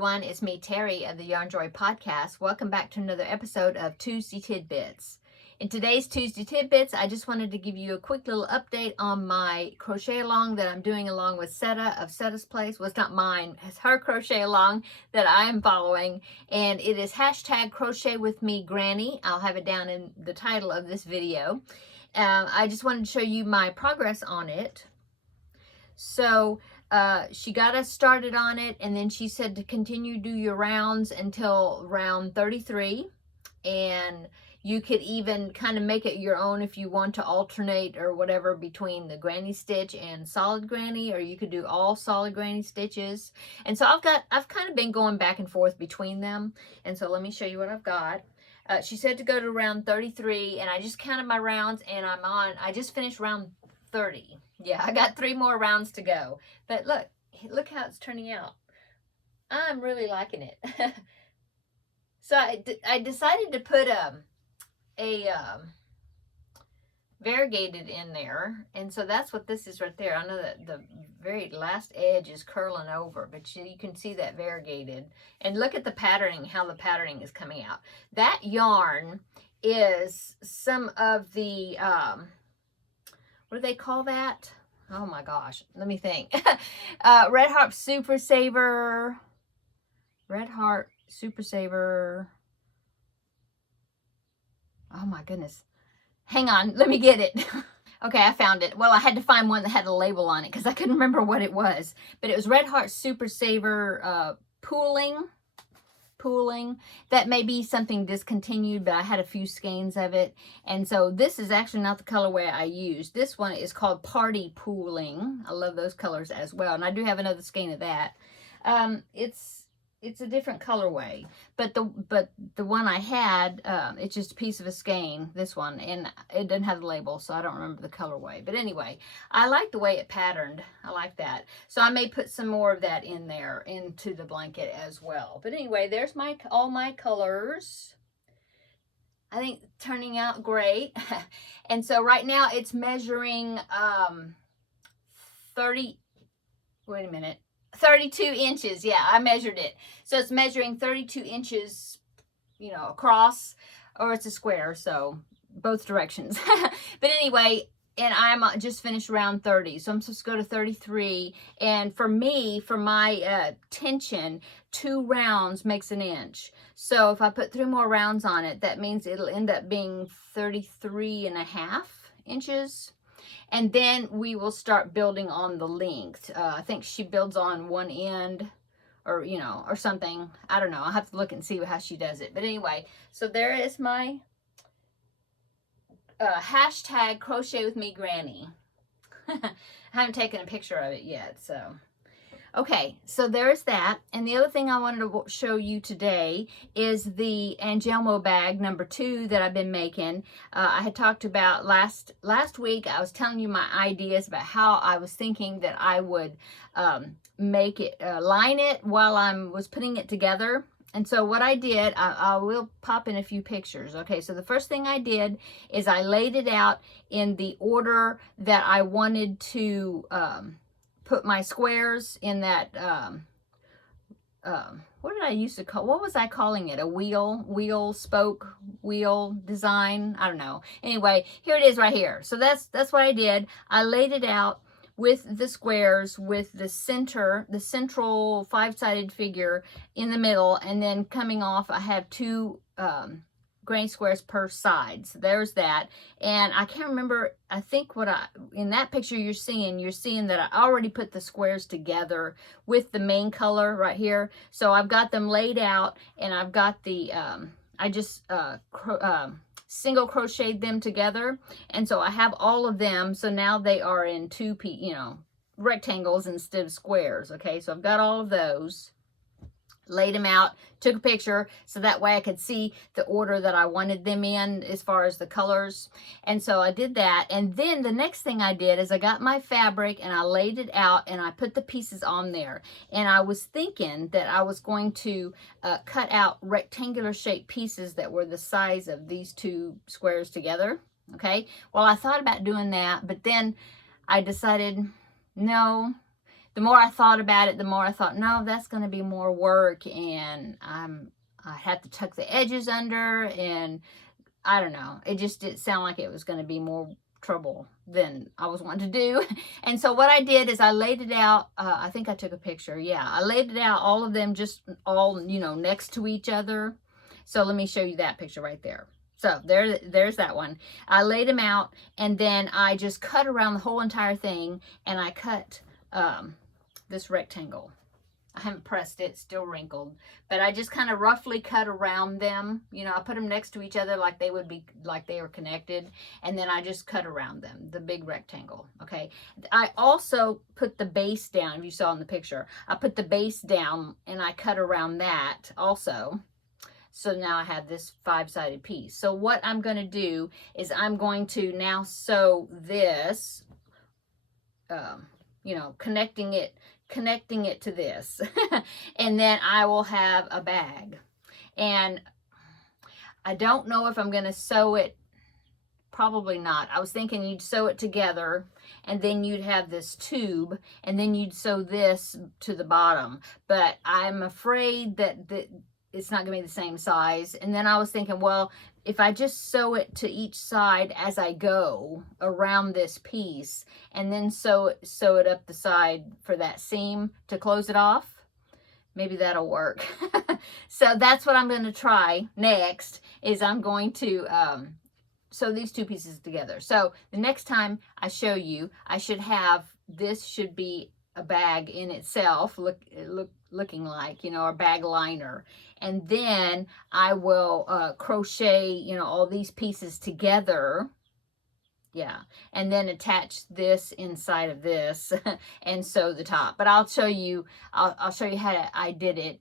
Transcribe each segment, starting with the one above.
everyone. It's me, Terry of the Yarn Joy Podcast. Welcome back to another episode of Tuesday Tidbits. In today's Tuesday Tidbits, I just wanted to give you a quick little update on my crochet along that I'm doing along with Seta of Seta's Place. Well, it's not mine. It's her crochet along that I'm following. And it is hashtag crochetwithmegranny. I'll have it down in the title of this video. I just wanted to show you my progress on it. So she got us started on it, and then she said to continue do your rounds until round 33, and you could even kind of make it your own if you want to alternate or whatever between the granny stitch and solid granny, or you could do all solid granny stitches. And so I've kind of been going back and forth between them, and so let me show you what I've got. She said to go to round 33, and I just counted my rounds, and I just finished round 30. Yeah, I got 3 more rounds to go. But look how it's turning out. I'm really liking it. So I decided to put a variegated in there. And so that's what this is right there. I know that the very last edge is curling over, but you can see that variegated. And look at the patterning, how the patterning is coming out. That yarn is some of the... what do they call that? Oh my gosh, let me think. Red Heart Super Saver. Red Heart Super Saver. Oh my goodness. Hang on, let me get it. Okay, I found it. Well, I had to find one that had a label on it because I couldn't remember what it was. But it was Red Heart Super Saver pooling. That may be something discontinued, but I had a few skeins of it, and so this is actually not the colorway I used. This one is called Party Pooling. I love those colors as well, and I do have another skein of that. It's a different colorway, but the one I had, it's just a piece of a skein, this one, and it doesn't have the label, so I don't remember the colorway. But anyway, I like the way it patterned. I like that. So I may put some more of that in there into the blanket as well. But anyway, there's all my colors. I think turning out great. And so right now it's measuring 32 inches. Yeah, I measured it. So it's measuring 32 inches, you know, across, or it's a square, so both directions. But anyway, and I'm just finished round 30, so I'm supposed to go to 33. And for me, for my tension, 2 rounds makes an inch. So if I put 3 more rounds on it, that means it'll end up being 33.5 inches. And then we will start building on the length. I think she builds on one end, or, you know, or something. I don't know. I'll have to look and see how she does it. But anyway, so there is my hashtag crochet with me granny. I haven't taken a picture of it yet, so... Okay, so there's that. And the other thing I wanted to show you today is the Angelmo bag number 2 that I've been making. I had talked about last week. I was telling you my ideas about how I was thinking that I would make it, line it while I was putting it together. And so what I did, I will pop in a few pictures. Okay, so the first thing I did is I laid it out in the order that I wanted to... put my squares in that, what did I used to call, what was I calling it? A wheel, spoke, wheel design? I don't know. Anyway, here it is right here. So that's what I did. I laid it out with the squares, with the central 5-sided figure in the middle, and then coming off, I have 2, granny squares per side. So there's that. And I can't remember, I think in that picture you're seeing that I already put the squares together with the main color right here. So I've got them laid out, and I've got the, I just single crocheted them together. And so I have all of them. So now they are in 2 rectangles instead of squares. Okay, so I've got all of those. Laid them out, took a picture so that way I could see the order that I wanted them in as far as the colors. And so I did that. And then the next thing I did is I got my fabric and I laid it out and I put the pieces on there. And I was thinking that I was going to cut out rectangular shaped pieces that were the size of these 2 squares together. Okay, well, I thought about doing that, but then I decided no, the more I thought about it, the more I thought, no, that's going to be more work, and I had to tuck the edges under, and I don't know. It just didn't sound like it was going to be more trouble than I was wanting to do. And so what I did is I laid it out. I think I took a picture. Yeah, I laid it out, all of them just all, you know, next to each other. So let me show you that picture right there. So there's that one. I laid them out, and then I just cut around the whole entire thing, and I cut this rectangle. I haven't pressed it, still wrinkled, but I just kind of roughly cut around them. You know, I put them next to each other like they would be, like they were connected, and then I just cut around them, the big rectangle. Okay, I also put the base down. If you saw in the picture, I put the base down and I cut around that also. So now I have this 5-sided piece. So what I'm going to do is I'm going to now sew this, you know, connecting it to this. And then I will have a bag. And I don't know if I'm going to sew it. Probably not. I was thinking you'd sew it together, and then you'd have this tube, and then you'd sew this to the bottom. But I'm afraid that it's not going to be the same size. And then I was thinking, well, if I just sew it to each side as I go around this piece, and then sew it up the side for that seam to close it off, maybe that'll work. So that's what I'm going to try next, is I'm going to sew these two pieces together. So the next time I show you, I should have, this should be a bag in itself, looking like, you know, a bag liner. And then I will crochet, you know, all these pieces together. Yeah. And then attach this inside of this and sew the top. But I'll show you, I'll show you how I did it.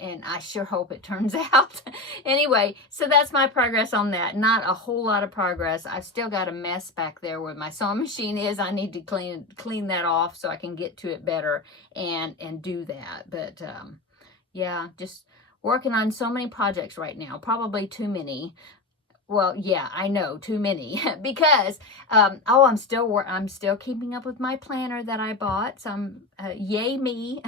And I sure hope it turns out. Anyway, so that's my progress on that. Not a whole lot of progress. I've still got a mess back there where my sewing machine is. I need to clean that off so I can get to it better and do that. But yeah, just working on so many projects right now. Probably too many. Well, yeah, I know, too many, because, I'm still keeping up with my planner that I bought, so yay me.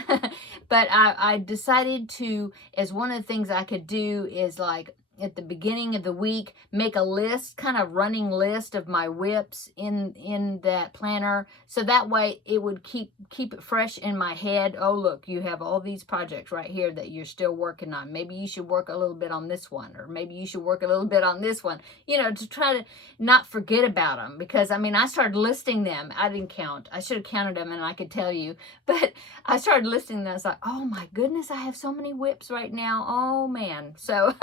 But I decided to, as one of the things I could do is, like, at the beginning of the week, make a list, kind of running list of my whips in that planner. So that way it would keep it fresh in my head. Oh, look, you have all these projects right here that you're still working on. Maybe you should work a little bit on this one, or maybe you should work a little bit on this one, you know, to try to not forget about them. Because, I mean, I started listing them. I didn't count. I should have counted them and I could tell you. But I started listing them. I was like, oh my goodness, I have so many whips right now. Oh, man. So...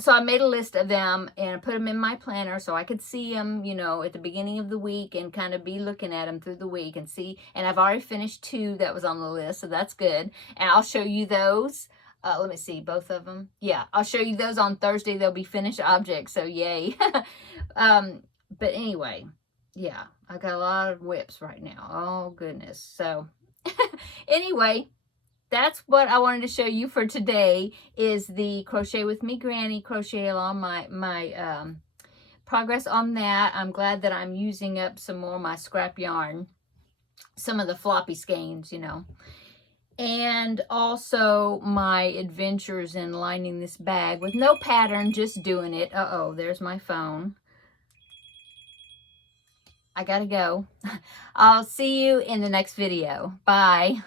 so I made a list of them and I put them in my planner so I could see them, you know, at the beginning of the week and kind of be looking at them through the week and see. And I've already finished 2 that was on the list, so that's good. And I'll show you those. Let me see, both of them. Yeah, I'll show you those on Thursday. They'll be finished objects, so yay. But anyway, yeah, I got a lot of whips right now. Oh, goodness. So anyway, that's what I wanted to show you for today, is the Crochet with Me Granny crochet along, my progress on that. I'm glad that I'm using up some more of my scrap yarn, some of the floppy skeins, you know, and also my adventures in lining this bag with no pattern, just doing it. Uh-oh, there's my phone. I gotta go. I'll see you in the next video. Bye.